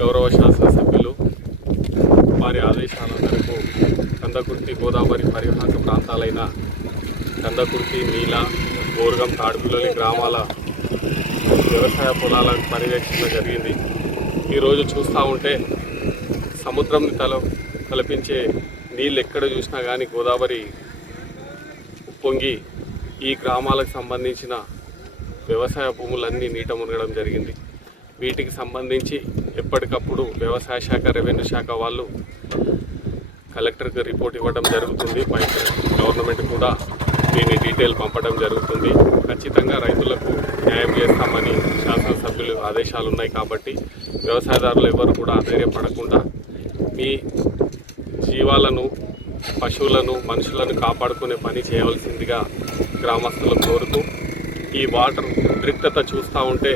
గౌరవ శాసనసభ్యులు వారి ఆదేశాల మేరకు కందకుర్తి గోదావరి పరివాహక ప్రాంతాలైన కందకుర్తి, మీల, బోర్గం, తాడుపిల్లి గ్రామాల వ్యవసాయ పొలాల పర్యవేక్షణ జరిగింది. ఈరోజు చూస్తూ ఉంటే సముద్రం తలపించే నీళ్ళు ఎక్కడ చూసినా కానీ గోదావరి ఉప్పొంగి ఈ గ్రామాలకు సంబంధించిన వ్యవసాయ భూములన్నీ నీట మునగడం జరిగింది. వీటికి సంబంధించి ఎప్పటికప్పుడు వ్యవసాయ శాఖ, రెవెన్యూ శాఖ వాళ్ళు కలెక్టర్కి రిపోర్ట్ ఇవ్వడం జరుగుతుంది. పై గవర్నమెంట్ కూడా దీని డీటెయిల్ పంపడం జరుగుతుంది. ఖచ్చితంగా రైతులకు న్యాయం చేస్తామని శాసనసభ్యులు ఆదేశాలు ఉన్నాయి. కాబట్టి వ్యవసాయదారులు ఎవరు కూడా అధైర్యపడకుండా మీ జీవాలను, పశువులను, మనుషులను కాపాడుకునే పని చేయవలసిందిగా గ్రామస్తులను కోరుతూ, ఈ వాటర్ ఉద్రిక్తత చూస్తూ ఉంటే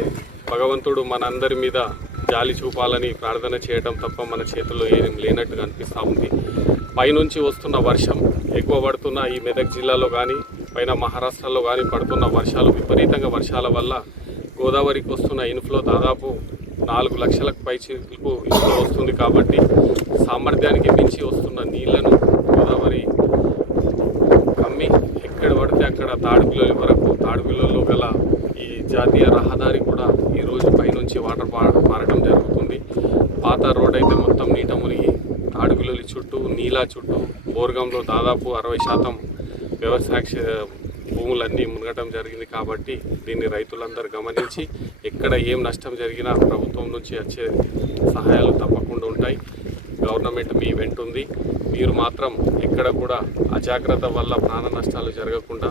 భగవంతుడు మనందరి మీద జాలి చూపాలని ప్రార్థన చేయడం తప్ప మన చేతుల్లో ఏం లేనట్టుగా అనిపిస్తూ ఉంది. పైనుంచి వస్తున్న వర్షం ఎక్కువ పడుతున్న ఈ మెదక్ జిల్లాలో కానీ, పైన మహారాష్ట్రలో కానీ పడుతున్న వర్షాలు, విపరీతంగా వర్షాల వల్ల గోదావరికి వస్తున్న ఇన్ఫ్లో దాదాపు 4 లక్షలకు పైచిలకు ఇన్ఫ్లో వస్తుంది. కాబట్టి సామర్థ్యానికి మించి వస్తున్న నీళ్లను గోదావరి కమ్మి ఎక్కడ పడితే అక్కడ తాడుపిల్లల వరకు, తాడుపిల్లల్లో గల ఈ జాతీయ రహదారి కూడా ఈరోజు పైనుంచి వాటర్ పారడం జరుగుతుంది. పాత రోడ్ అయితే మొత్తం నీట మునిగి తాడుపిల్లల చుట్టూ, నీలా చుట్టూ, బోర్గంలో దాదాపు 60% వ్యవసాయ భూములన్నీ మునగటం జరిగింది. కాబట్టి దీన్ని రైతులందరూ గమనించి ఎక్కడ ఏం నష్టం జరిగినా ప్రభుత్వం నుంచి వచ్చే సహాయాలు తప్పకుండా ఉంటాయి. గవర్నమెంట్ మీ వెంట ఉంది. మీరు మాత్రం ఎక్కడ కూడా అజాగ్రత్త వల్ల ప్రాణ నష్టాలు జరగకుండా,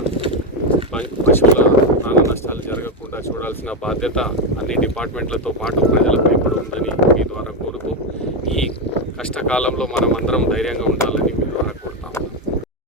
పశువుల ప్రాణ నష్టాలు జరగకుండా చూడాల్సిన బాధ్యత అన్ని డిపార్ట్మెంట్లతో పాటు ప్రజలపై కూడా ఉందని మీ ద్వారా కోరుతూ, ఈ కష్టకాలంలో మనం అందరం ధైర్యంగా ఉండాలని